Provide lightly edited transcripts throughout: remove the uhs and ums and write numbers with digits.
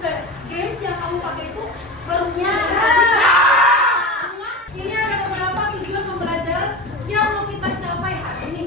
games yang kamu pakai itu barunya. Ini ada beberapa tujuan pembelajaran yang mau kita capai hari ini.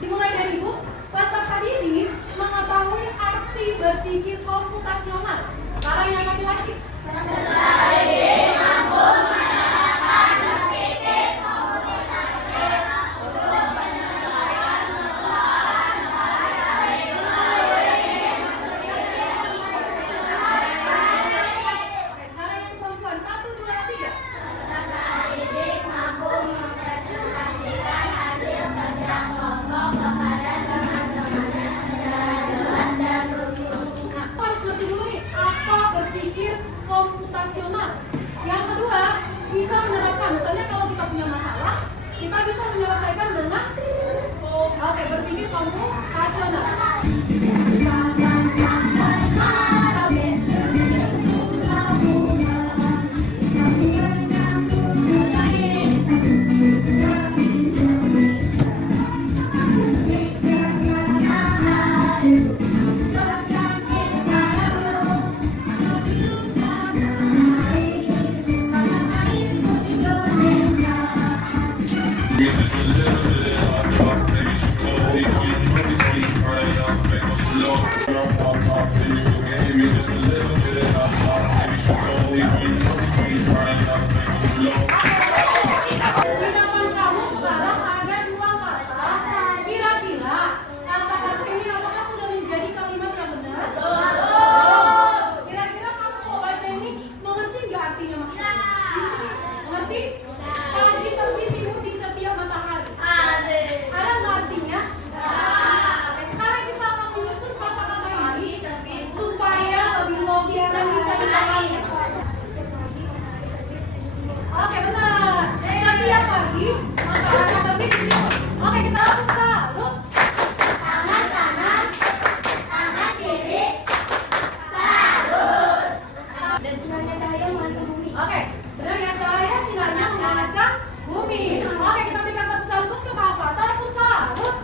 Dimulai dari peserta didik mengetahui arti berpikir komputasional. Sekarang yang laki-laki. Sekarang yang perempuan. 1, 2, 3. Nah, harus lebih dulu nih, apa berpikir komputasional. Yang kedua, bisa menerapkan. Misalnya kalau kita punya masalah, kita bisa menyelesaikan dengan berpikir komputasional. Di depan kamu sekarang ada 2 kata. Kira-kira kata-kata ini apakah sudah menjadi kalimat yang benar? Kira-kira kamu mau baca ini mengerti nggak artinya maksudnya? Mengerti? Pagi terbit timur di setiap matahari. Ada nggak artinya? Oke, sekarang kita akan menyusun kata-kata ini supaya lebih logis dan bisa dipahami. Oke, benar. Setiap pagi matahari terbit di timur. Oke, kita langsung salut. Tangan kanan, tangan kiri, salut. Dan sinarnya cahaya menghadap bumi. Oke, benar ya, cahaya sinarnya menghadap bumi. Oke, kita berikan tepuk salut untuk apa? Tepuk salut.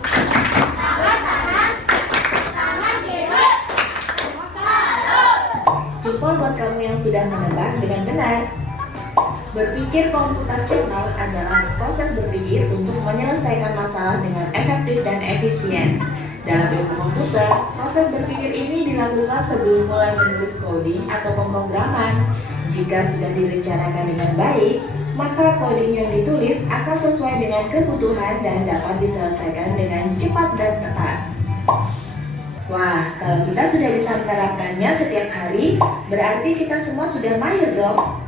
Tangan kanan, tangan kiri, salut. Jempol buat kamu yang sudah menebak dengan benar. Berpikir komputasional adalah proses berpikir untuk menyelesaikan masalah dengan efektif dan efisien. Dalam ilmu komputer, proses berpikir ini dilakukan sebelum mulai menulis coding atau pemrograman. Jika sudah direncanakan dengan baik, maka coding yang ditulis akan sesuai dengan kebutuhan dan dapat diselesaikan dengan cepat dan tepat. Wah, kalau kita sudah bisa menerapkannya setiap hari, berarti kita semua sudah mahir dong.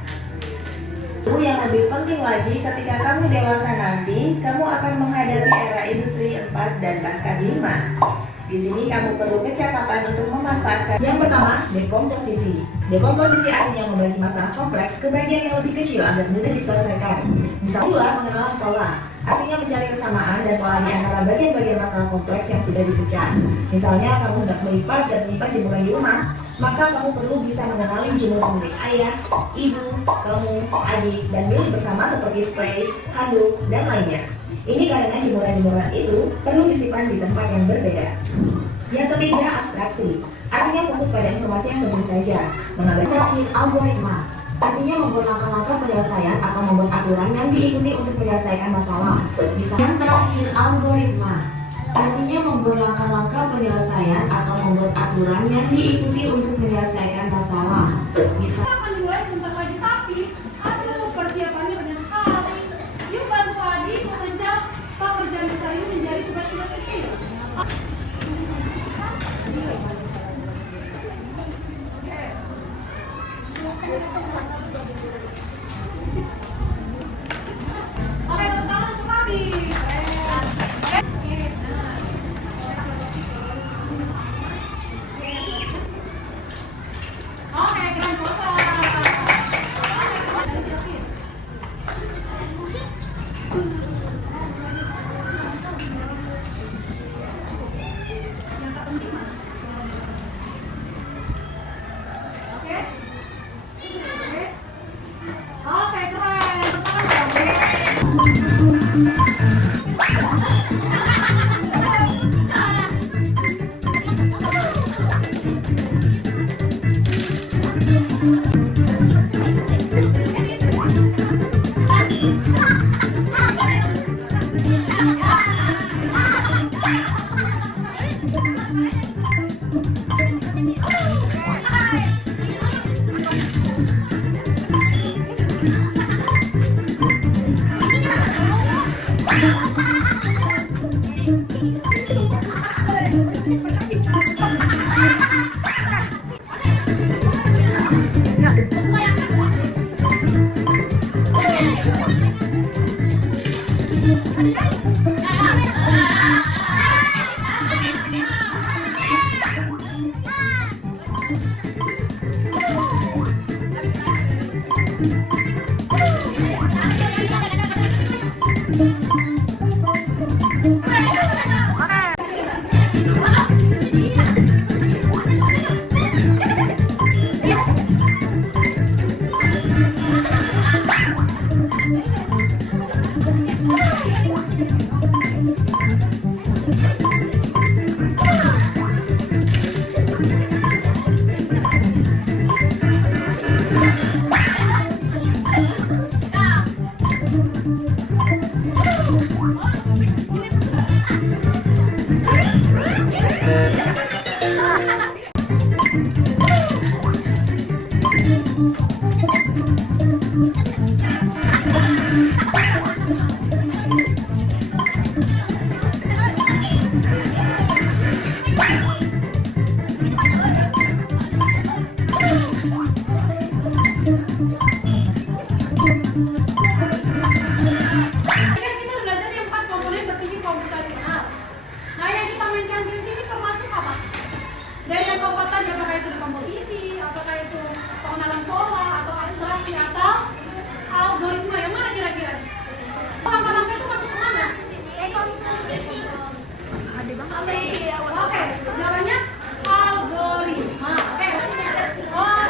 Yang lebih penting lagi, ketika kamu dewasa nanti, kamu akan menghadapi era industri 4 dan bahkan 5. Di sini kamu perlu kecepatan untuk memanfaatkan. Yang pertama, dekomposisi. Dekomposisi artinya membagi masalah kompleks ke bagian yang lebih kecil agar mudah diselesaikan. Misalnya, mengenal pola. Artinya mencari kesamaan dan pola di antara bagian-bagian masalah kompleks yang sudah dipecah. Misalnya, kamu hendak melipat dan melipat jemuran di rumah, maka kamu perlu bisa mengenali jemuran milik ayah, ibu, kamu, adik, dan milik bersama seperti spray, handuk, dan lainnya. Ini karena jemuran-jemuran itu perlu disimpan di tempat yang berbeda. Yang ketiga, abstraksi. Artinya fokus pada informasi yang penting saja. Mengambil algoritma. Artinya membuat langkah-langkah penyelesaian atau membuat aturan yang diikuti untuk menyelesaikan masalah. Misalnya, yang terakhir, algoritma. Artinya membuat langkah-langkah penyelesaian atau membuat aturan yang diikuti untuk menyelesaikan masalah. Misal Akan dimulai sebentar lagi, tapi persiapannya banyak sekali. Yuk bantu adik memecah pekerjaan besar ini menjadi tugas-tugas kecil. Oke, pertama untuk adik. Oke, keren selesai. Siapin. Yang tak penting mana? Oke? Oke. Ini kan kita belajar yang 4 komponen berpikir komputasional. Nah, yang kita mainkan di sini termasuk apa? Dari yang keempat tadi, apakah itu komposisi, apakah itu pengenalan pola, atau abstraksi, atau algoritma, yang mana kira-kira? Langkah-langkah itu masuk ke mana? Oke, jawabannya algoritma. Oke. Oh,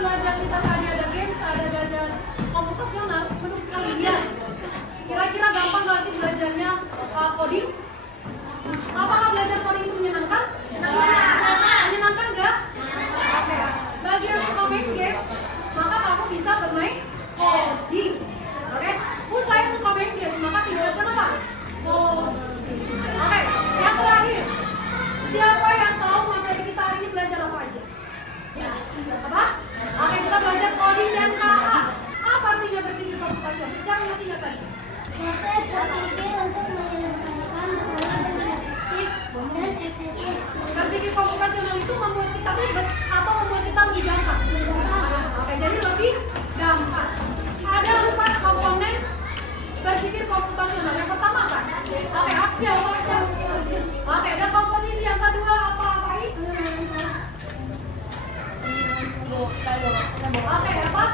belajar kita tadi ada games, ada belajar komputasional, menurut kalian kira-kira gampang nggak sih belajarnya coding? Apakah belajar coding itu menyenangkan? Menyenangkan nggak? Oke. Bagi yang suka main games, maka kamu bisa bermain coding. Oke. Saya suka main games, maka tinggalkan apa? Coding. Oke. Yang terakhir, siapa yang tahu materi kita hari ini belajar apa aja? Apa? Oke, kita belajar coding dan KA. Apa artinya berpikir komputasional? Siapa yang masih ingat tadi? Proses berpikir untuk menyelesaikan masalah dengan efektif dan efisien. Berpikir komputasional itu membuat kita ribet atau membuat kita lebih gampang? Oke, jadi lebih gampang. Ada 4 komponen berpikir komputasional. Yang pertama apa? Oke, aksial. Oke, ada komposisi. Yang kedua apa, Ais? Oke, apa?